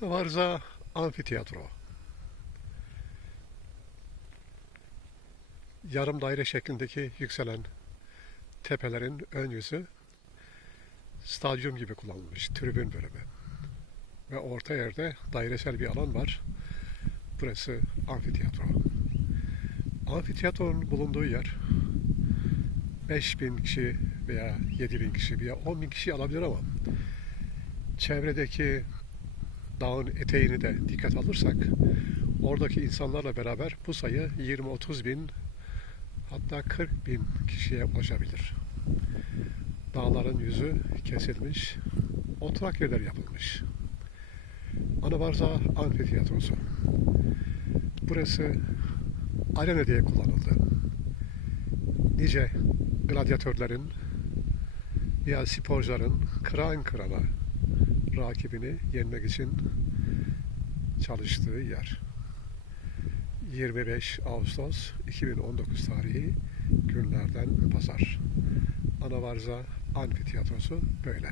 Varza Amfiteyatro. Yarım daire şeklindeki yükselen tepelerin ön yüzü stadyum gibi kullanılmış, tribün bölümü. Ve orta yerde dairesel bir alan var. Burası amfiteyatro. Amfiteyatronun bulunduğu yer 5000 kişi veya 7000 kişi veya 10 bin kişi alabilir ama çevredeki dağın eteğini de dikkat alırsak oradaki insanlarla beraber bu sayı 20-30 bin hatta 40 bin kişiye ulaşabilir. Dağların yüzü kesilmiş, oturak yerler yapılmış. Anabarza Amfiteyatrosu. Burası arena diye kullanıldı. Nice gladyatörlerin veya sporcuların kıran kırana rakibini yenmek için çalıştığı yer. 25 Ağustos 2019 tarihi günlerden pazar. Anavarza Amfiteyatrosu böyle.